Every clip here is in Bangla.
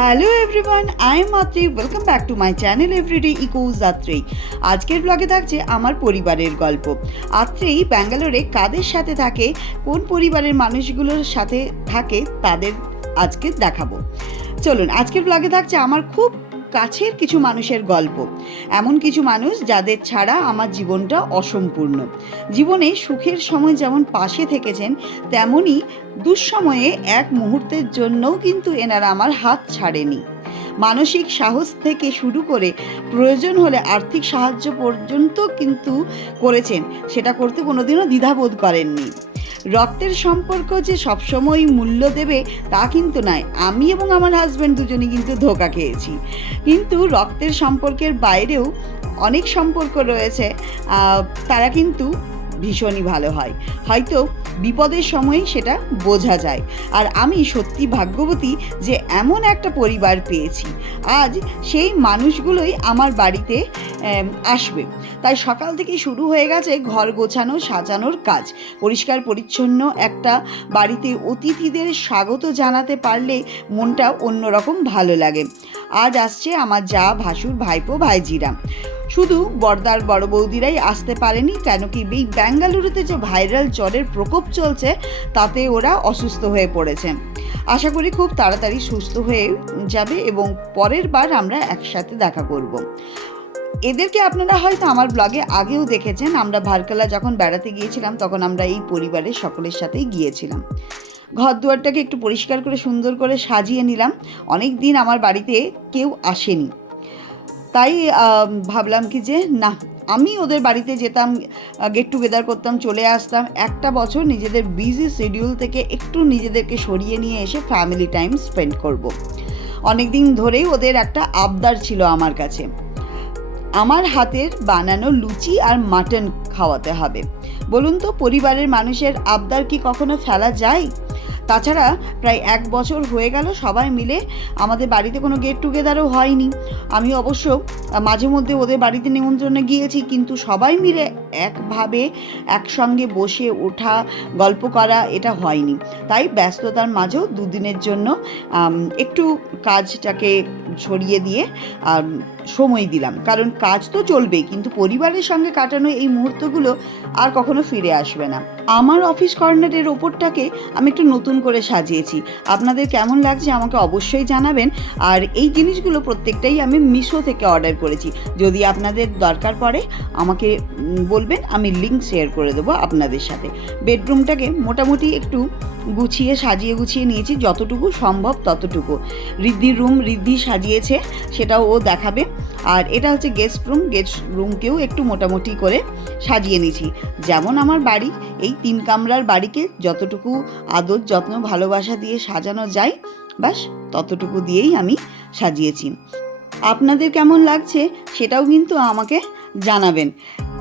Hello everyone, I am Atri. Welcome back to my channel everyday echoes Atri. আজকের ব্লগে থাকছে আমার পরিবারের গল্প। আত্রি ব্যাঙ্গালোরে কাদের সাথে থাকে, কোন পরিবারের মানুষগুলোর সাথে থাকে, তাদের আজকে দেখাবো। চলুন, আজকের ব্লগে থাকছে আমার খুব কাছের কিছু মানুষের গল্প। এমন কিছু মানুষ যাদের ছাড়া আমার জীবনটা অসম্পূর্ণ। জীবনে সুখের সময় যেমন পাশে থেকেছেন, তেমনই দুঃসময়ে এক মুহূর্তের জন্যও কিন্তু এনারা আমার হাত ছাড়েনি। মানসিক সাহস থেকে শুরু করে প্রয়োজন হলে আর্থিক সাহায্য পর্যন্ত কিন্তু করেছেন। সেটা করতে কোনোদিনও দ্বিধাবোধ করেননি। রক্তের সম্পর্ক যে সবসময় মূল্য দেবে তা কিন্তু নয়। আমি এবং আমার হাজব্যান্ড দুজনেই কিন্তু ধোঁকা খেয়েছি। কিন্তু রক্তের সম্পর্কের বাইরেও অনেক সম্পর্ক রয়েছে, তারা কিন্তু ভীষণই ভালো হয়। হয়তো বিপদের সময় সেটা বোঝা যায়। আর আমি সত্যি ভাগ্যবতী যে এমন একটা পরিবার পেয়েছি। আজ সেই মানুষগুলোই আমার বাড়িতে আসবে। তাই সকাল থেকে শুরু হয়ে গেছে ঘর গোছানো সাজানোর কাজ। পরিষ্কার পরিচ্ছন্ন একটা বাড়িতে অতিথিদের স্বাগত জানাতে পারলে মনটা অন্যরকম ভালো লাগে। আজ আসছে আমার যা, ভাসুর, ভাইপো, ভাইজিরা। শুধু বড়দার বড় বৌদিরাই আসতে পারেনি, কেন কি এই বেঙ্গালুরুতে যে ভাইরাল জ্বরের প্রকোপ চলছে তাতে ওরা অসুস্থ হয়ে পড়েছে। আশা করি খুব তাড়াতাড়ি সুস্থ হয়ে যাবে এবং পরের বার আমরা একসাথে দেখা করব। এদেরকে আপনারা হয়তো আমার ব্লগে আগেও দেখেছেন। আমরা ভার্কালা যখন বেড়াতে গিয়েছিলাম তখন আমরা এই পরিবারের সকলের সাথেই গিয়েছিলাম। ঘর দুয়ারটাকে একটু পরিষ্কার করে সুন্দর করে সাজিয়ে নিলাম। অনেক দিন আমার বাড়িতে কেউ আসেনি, তাই ভাবলাম কি যে না, আমি ওদের বাড়িতে যেতাম, গেট টুগেদার করতাম, চলে আসতাম। একটা বছর নিজেদের বিজি শিডিউল থেকে একটু নিজেদেরকে সরিয়ে নিয়ে এসে ফ্যামিলি টাইম স্পেন্ড করব। অনেক দিন ধরেই ওদের একটা আবদার ছিল আমার কাছে, আমার হাতের বানানো লুচি আর মাটন খাওয়াতে হবে। বলুন তো, পরিবারের মানুষের আবদার কি কখনো ফেলা যায়? তাছাড়া প্রায় 1 বছর হয়ে গেল সবাই মিলে আমাদের বাড়িতে কোনো গেট টুগেদারও হয়নি। আমি অবশ্য মাঝে মধ্যে ওদের বাড়িতে নিমন্ত্রণে গিয়েছি, কিন্তু সবাই মিলে একভাবে একসঙ্গে বসে ওঠা, গল্প করা এটা হয়নি। তাই ব্যস্ততার মাঝেও দুদিনের জন্য একটু কাজটাকে ছড়িয়ে দিয়ে সময় দিলাম। কারণ কাজ তো চলবেই, কিন্তু পরিবারের সঙ্গে কাটানো এই মুহূর্তগুলো আর কখনো ফিরে আসবে না। আমার অফিস কর্নারের ওপরটাকে আমি একটু নতুন করে সাজিয়েছি। আপনাদের কেমন লাগছে আমাকে অবশ্যই জানাবেন। আর এই জিনিসগুলো প্রত্যেকটাই আমি মিশো থেকে অর্ডার করেছি। যদি আপনাদের দরকার পড়ে আমাকে বলবেন, আমি লিঙ্ক শেয়ার করে দেবো আপনাদের সাথে। বেডরুমটাকে মোটামুটি একটু সাজিয়ে গুছিয়ে নিয়েছি, যতটুকু সম্ভব ততটুকু। ঋদ্ধির রুম ঋদ্ধি সাজিয়েছে, সেটাও ও দেখাবে। আর এটা হচ্ছে গেস্ট রুমকেও একটু মোটামুটি করে সাজিয়ে নিয়েছি। যেমন আমার বাড়ি, এই 3 কামরার বাড়িকে যতটুকু আদর যত্ন ভালোবাসা দিয়ে সাজানো যায়, ব্যাস ততটুকু দিয়েই আমি সাজিয়েছি। আপনাদের কেমন লাগছে সেটাও কিন্তু আমাকে জানাবেন।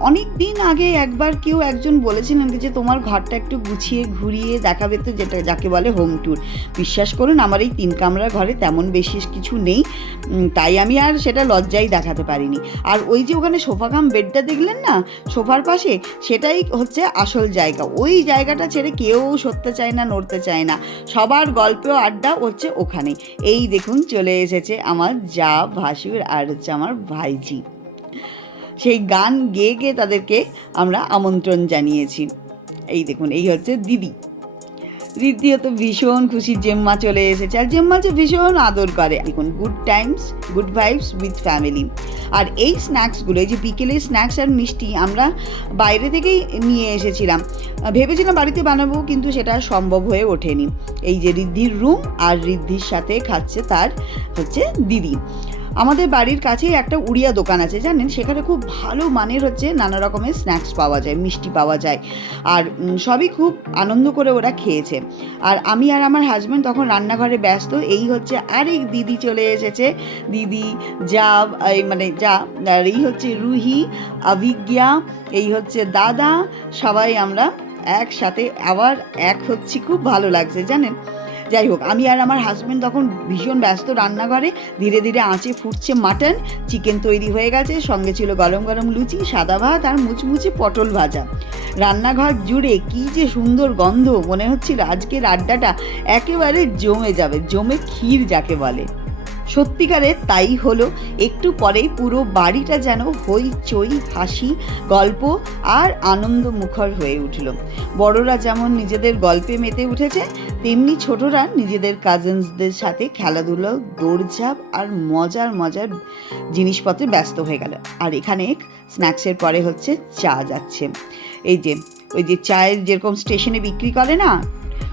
অনেক দিন আগে একবার কেউ একজন বলেছিলেন যে তোমার ঘরটা একটু গুছিয়ে ঘুরিয়ে দেখাবে তো, যেটা যাকে বলে হোম ট্যুর। বিশ্বাস করুন, আমার এই 3 কামরার ঘরে তেমন বেশি কিছু নেই, তাই আমি আর সেটা লজ্জাই দেখাতে পারিনি। আর ওই যে ওখানে সোফা কাম বেডটা দেখলেন না সোফার পাশে, সেটাই হচ্ছে আসল জায়গা। ওই জায়গাটা ছেড়ে কেউ সরতে চায় না, নড়তে চায় না। সবার গল্প আড্ডা হচ্ছে ওখানে। এই দেখুন চলে এসেছে আমার যা, ভাসুর আর হচ্ছে আমার ভাইজি। সেই গান গেয়ে গেয়ে তাদেরকে আমরা আমন্ত্রণ জানিয়েছি। এই দেখুন, এই হচ্ছে দিদি। ঋদ্ধিও তো ভীষণ খুশি, জেম্মা চলে এসেছে। আর জেম্মা যে ভীষণ আদর করে। দেখুন, good times good vibes with family. আর এই স্ন্যাক্সগুলো, এই যে বিকেলের স্ন্যাক্স আর মিষ্টি, আমরা বাইরে থেকেই নিয়ে এসেছিলাম। ভেবেছিলাম বাড়িতে বানাবো, কিন্তু সেটা সম্ভব হয়ে ওঠেনি। এই যে ঋদ্ধির রুম, আর ঋদ্ধির সাথে খাচ্ছে তার হচ্ছে দিদি। আমাদের বাড়ির কাছেই একটা উড়িয়া দোকান আছে জানেন, সেখানে খুব ভালো মানের হচ্ছে নানা রকমের স্ন্যাক্স পাওয়া যায়, মিষ্টি পাওয়া যায়। আর সবই খুব আনন্দ করে ওরা খেয়েছে। আর আমি আর আমার হাজব্যান্ড তখন রান্নাঘরে ব্যস্ত। এই হচ্ছে আরেক দিদি চলে এসেছে, দিদি যা, আর এই হচ্ছে রুহি, অভিজ্ঞা, এই হচ্ছে দাদা। সবাই আমরা একসাথে আবার এক হচ্ছি, খুব ভালো লাগছে জানেন। যাই হোক, আমি আর আমার হাজব্যান্ড তখন ভীষণ ব্যস্ত রান্নাঘরে। ধীরে ধীরে আঁচে ফুটছে মাটন, চিকেন তৈরি হয়ে গেছে, সঙ্গে ছিল গরম গরম লুচি, সাদা ভাত আর মুচমুচে পটল ভাজা। রান্নাঘর জুড়ে কী যে সুন্দর গন্ধ, মনে হচ্ছিল আজকের আড্ডাটা একেবারে জমে যাবে, জমে ক্ষীর যাকে বলে। সত্যিকারে তাই হলো। একটু পরেই পুরো বাড়িটা যেন হইচই, হাসি, গল্প আর আনন্দ মুখর হয়ে উঠল। বড়রা যেমন নিজেদের গল্পে মেতে উঠেছে, তেমনি ছোটরা নিজেদের কাজিনসদের সাথে খেলাধুলো, দৌড়ঝাঁপ আর মজার জিনিসপত্রে ব্যস্ত হয়ে গেল। আর এখানে স্ন্যাক্সের পরে হচ্ছে চা যাচ্ছে। ওই যে চায়ের যেরকম স্টেশনে বিক্রি করে না,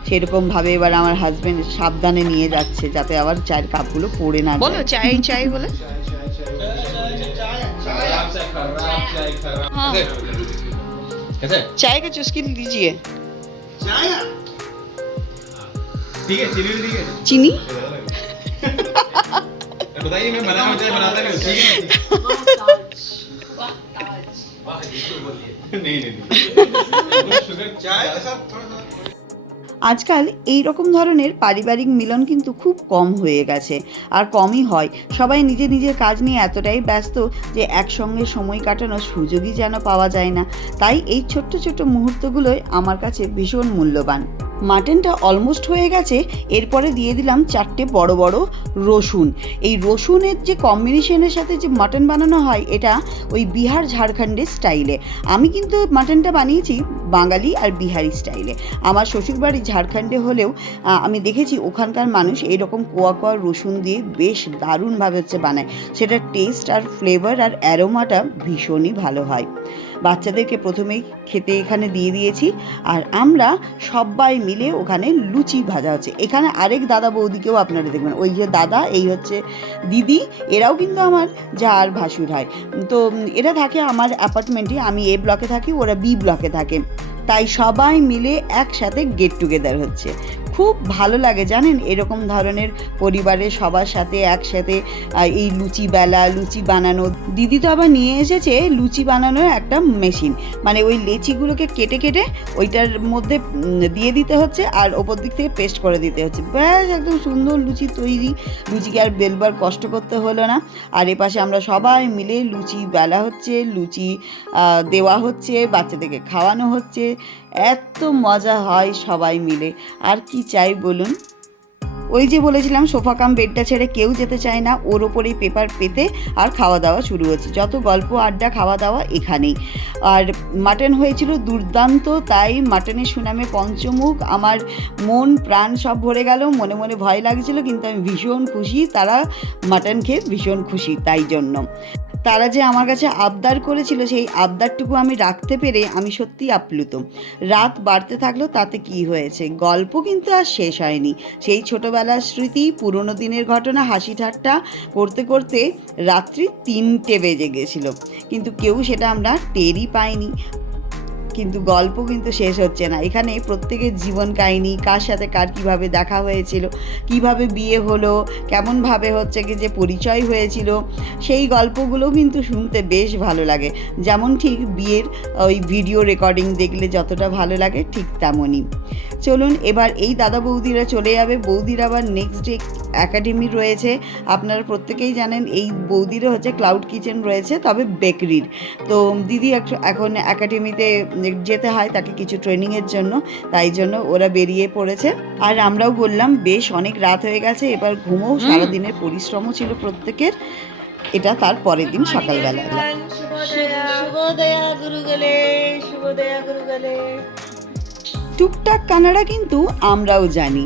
সেরকমভাবে এবার আমার হাজবেন্ড সাবধানে নিয়ে যাচ্ছে যাতে আবার চায়ের কাপগুলো পড়ে না बोलो যায়। चाय चाय बोले हाँ कैसे चाय का चुस्की लीजिए ठीक है चीनी ठीक है চিনি बताइए मैं बनाना चाय बनाता नहीं हूँ ठीक है वाह इसको बोलिए नहीं शुगर चाय के साथ थोड़ा सा আজকাল এই রকম ধরনের পারিবারিক মিলন কিন্তু খুব কম হয়ে গেছে, আর কমই হয়। সবাই নিজের কাজ নিয়ে এতটাই ব্যস্ত যে একসঙ্গে সময় কাটানোর সুযোগই যেন পাওয়া যায় না। তাই এই ছোট্ট মুহূর্তগুলোই আমার কাছে ভীষণ মূল্যবান। মাটনটা অলমোস্ট হয়ে গেছে, এরপরে দিয়ে দিলাম 4টে বড় রসুন। এই রসুনের যে কম্বিনেশনের সাথে যে মাটন বানানো হয়, এটা ওই বিহার ঝাড়খণ্ডের স্টাইলে। আমি কিন্তু মাটনটা বানিয়েছি বাঙালি আর বিহারি স্টাইলে। আমার শ্বশুরবাড়ি ঝাড়খণ্ডে হলেও আমি দেখেছি ওখানকার মানুষ এইরকম কোয়া রসুন দিয়ে বেশ দারুণভাবে বানায়। সেটার টেস্ট আর ফ্লেভার আর অ্যারোমাটা ভীষণই ভালো হয়। বাচ্চাদেরকে প্রথমেই খেতে এখানে দিয়ে দিয়েছি, আর আমরা সবাই মিলে ওখানে লুচি ভাজা হচ্ছে। এখানে আরেক দাদা বৌদিকেও আপনারা দেখবেন, ওই যে দাদা, এই হচ্ছে দিদি, এরাও কিন্তু আমার যা আর ভাসুর হয়। তো এরা থাকে আমার অ্যাপার্টমেন্টে, আমি এ ব্লকে থাকি, ওরা বি ব্লকে থাকে। তাই সবাই মিলে একসাথে গেট টুগেদার হচ্ছে। খুব ভালো লাগে জানেন এরকম ধরনের পরিবারের সবার সাথে একসাথে এই লুচি বানানো। দিদি তো আবার নিয়ে এসেছে লুচি বানানোর একটা মেশিন, মানে ওই লেচিগুলোকে কেটে ওইটার মধ্যে দিয়ে দিতে হচ্ছে আর ওপর দিক থেকে পেস্ট করে দিতে হচ্ছে, ব্যাস একদম সুন্দর লুচি তৈরি। লুচিকে আর বেলবার কষ্ট করতে হলো না। আর এপাশে আমরা সবাই মিলে লুচি বেলা হচ্ছে, লুচি দেওয়া হচ্ছে, বাচ্চাদেরকে খাওয়ানো হচ্ছে। এত মজা হয় সবাই মিলে, আর কি চাই বলুন। ওই যে বলেছিলাম সোফা কাম বেডটা ছেড়ে কেউ যেতে চায় না, ওর ওপরেই পেপার পেতে আর খাওয়া দাওয়া শুরু হচ্ছে। যত গল্প আড্ডা খাওয়া দাওয়া এখানেই। আর মাটন হয়েছিল দুর্দান্ত, তাই মাটনের সুনামে পঞ্চমুখ। আমার মন প্রাণ সব ভরে গেল। মনে ভয় লাগছিল, কিন্তু আমি ভীষণ খুশি। তারা মাটন খেয়ে ভীষণ খুশি। তাই জন্য তারা যে আমার কাছে আবদার করেছিল, সেই আবদারটুকু আমি রাখতে পেরে আমি সত্যি আপ্লুত। রাত বাড়তে থাকলো, তাতে কি হয়েছে, গল্প কিন্তু আর শেষ হয়নি। সেই ছোটোবেলার স্মৃতি, পুরনো দিনের ঘটনা, হাসি ঠাট্টা করতে করতে রাত্রি 3টে বেজে গেছিলো, কিন্তু কেউ সেটা আমরা টেরই পাইনি। কিন্তু গল্প কিন্তু শেষ হচ্ছে না। এখানে প্রত্যেকের জীবন কাহিনী, কার সাথে কার কীভাবে দেখা হয়েছিল, কিভাবে বিয়ে হলো, কেমনভাবে হচ্ছে কি যে পরিচয় হয়েছিল, সেই গল্পগুলো কিন্তু শুনতে বেশ ভালো লাগে। যেমন ঠিক বিয়ের ওই ভিডিও রেকর্ডিং দেখলে যতটা ভালো লাগে, ঠিক তেমনই। চলুন এবার এই দাদা বৌদিরা চলে যাবে। বৌদির আবার নেক্সট ডে একাডেমি রয়েছে। আপনারা প্রত্যেকেই জানেন এই বৌদিরও হচ্ছে ক্লাউড কিচেন রয়েছে, তবে বেকারির। তো দিদি এখন একাডেমিতে যেতে হয় তাকে কিছু ট্রেনিংয়ের জন্য, তাই জন্য ওরা বেরিয়ে পড়েছে। আর আমরাও বললাম বেশ অনেক রাত হয়ে গেছে, এবার ঘুমো। সারাদিনের পরিশ্রমও ছিল প্রত্যেকের। এটা তার পরের দিন সকালবেলা। শুভোদয়া গুরুগলে টুকটাক কানাডা কিন্তু আমরাও জানি,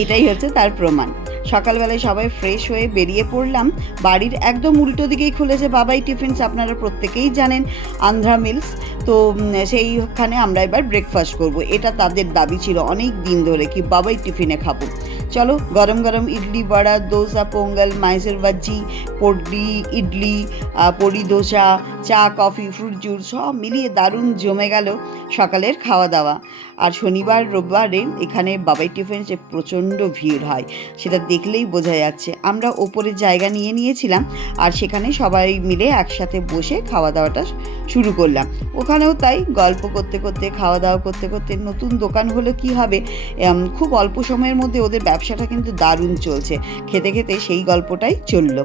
এটাই হচ্ছে তার প্রমাণ। সকালবেলায় সবাই ফ্রেশ হয়ে বেরিয়ে পড়লাম। বাড়ির একদম উল্টো দিকেই খুলেছে বাবাই টিফিনস, আপনারা প্রত্যেকেই জানেন, আন্ধ্রা মিলস। তো সেইখানে আমরা এবার ব্রেকফাস্ট করব। এটা তাদের দাবি ছিল অনেক দিন ধরে, কি বাবাই টিফিনে খাবো। চলো, গরম ইডলি, বড়া, দোসা, পোঙ্গল, মাইসুর ভাজি, পডলি ইডলি, পড়ি দোসা, চা, কফি, ফ্রুট জুস সব মিলিয়ে দারুণ জমে গেল সকালের খাওয়া দাওয়া। আর শনিবার রোববারে এখানে বাবাই টিফিনসে প্রচণ্ড ভিড় হয়, সেটা দেখলেই বোঝা যাচ্ছে। আমরা ওপরে জায়গা নিয়ে নিয়েছিলাম, আর সেখানে সবাই মিলে একসাথে বসে খাওয়া দাওয়াটা শুরু করলাম। ওখানেও তাই গল্প করতে করতে, খাওয়া দাওয়া করতে করতে, নতুন দোকান হলে কি হবে, খুব অল্প সময়ের মধ্যে ওদের ব্যবসাটা কিন্তু দারুণ চলছে। খেতে খেতে সেই গল্পটাই চলল।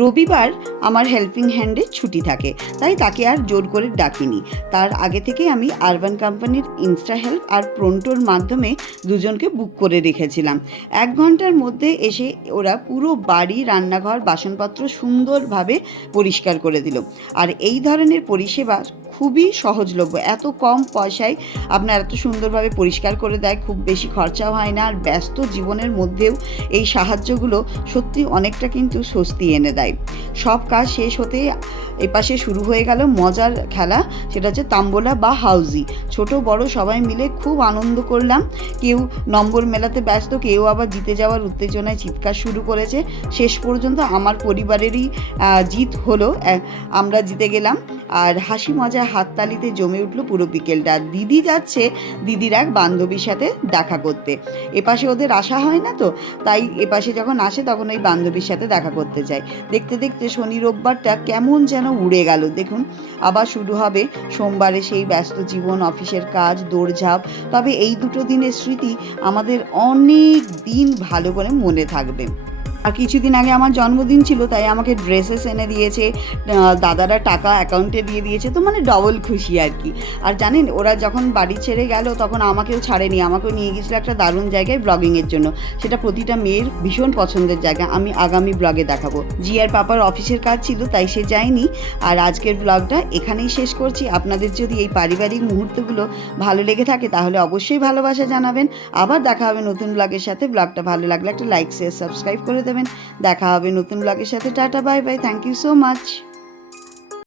রবিবার আমার হেল্পিং হ্যান্ডে ছুটি থাকে, তাই তাকে আর জোর করে ডাকিনি। তার আগে থেকেই আমি আরবান কোম্পানির ইনস্টা হেল্প আর প্রন্টোর মাধ্যমে দুজনকে বুক করে রেখেছিলাম। 1 ঘন্টার মধ্যে এসে ওরা পুরো বাড়ি, রান্নাঘর, বাসনপত্র সুন্দরভাবে পরিষ্কার করে দিল। আর এই ধরনের পরিষেবা খুবই সহজলভ্য, এত কম পয়সায় আপনার এত সুন্দরভাবে পরিষ্কার করে দেয়, খুব বেশি খরচাও হয় না। আর ব্যস্ত জীবনের মধ্যেও এই সাহায্যগুলো সত্যি অনেকটা কিন্তু স্বস্তি এনে দেয়। সব কাজ শেষ হতে এপাশে শুরু হয়ে গেল মজার খেলা, সেটা হচ্ছে তাম্বোলা বা হাউজি। ছোট বড় সবাই মিলে খুব আনন্দ করলাম। কেউ নম্বর মেলাতে ব্যস্ত, কেউ আবার জিতে যাওয়ার উত্তেজনায় চিৎকার শুরু করেছে। শেষ পর্যন্ত আমার পরিবারেরই জিত হলো, আমরা জিতে গেলাম। আর হাসি মজা হাততালিতে জমে উঠলো পুরো বিকেলটা। দিদি যাচ্ছে দিদির এক বান্ধবীর সাথে দেখা করতে। এপাশে ওদের আসা হয় না, তো তাই এপাশে যখন আসে তখন ওই বান্ধবীর সাথে দেখা করতে যায়। দেখতে দেখতে শনি রোববারটা কেমন যেন উড়ে গেল। দেখুন, আবার শুরু হবে সোমবারে সেই ব্যস্ত জীবন, অফিসের কাজ, দৌড়ঝাঁপ। তবে এই দুটো দিনের স্মৃতি আমাদের অনেক দিন ভালো করে মনে থাকবে। আর কিছুদিন আগে আমার জন্মদিন ছিল, তাই আমাকে ড্রেসেস এনে দিয়েছে, দাদারা টাকা অ্যাকাউন্টে দিয়ে দিয়েছে, তো মানে ডবল খুশি আর কি। আর জানেন, ওরা যখন বাড়ি ছেড়ে গেল তখন আমাকেও ছাড়েনি, আমাকেও নিয়ে গিয়েছিলো একটা দারুণ জায়গায় ব্লগিংয়ের জন্য। সেটা প্রতিটা মেয়ের ভীষণ পছন্দের জায়গা, আমি আগামী ব্লগে দেখাবো। জিয়ার পাপার অফিসের কাজ ছিল, তাই সে যায়নি। আর আজকের ব্লগটা এখানেই শেষ করছি। আপনাদের যদি এই পারিবারিক মুহূর্তগুলো ভালো লেগে থাকে তাহলে অবশ্যই ভালোবাসা জানাবেন। আবার দেখা হবে নতুন ব্লগের সাথে। ব্লগটা ভালো লাগলে একটা লাইক, শেয়ার, সাবস্ক্রাইব করে দেবেন। দেখা হবে নতুন ব্লগের সাথে। Tata, bye bye, thank you so much.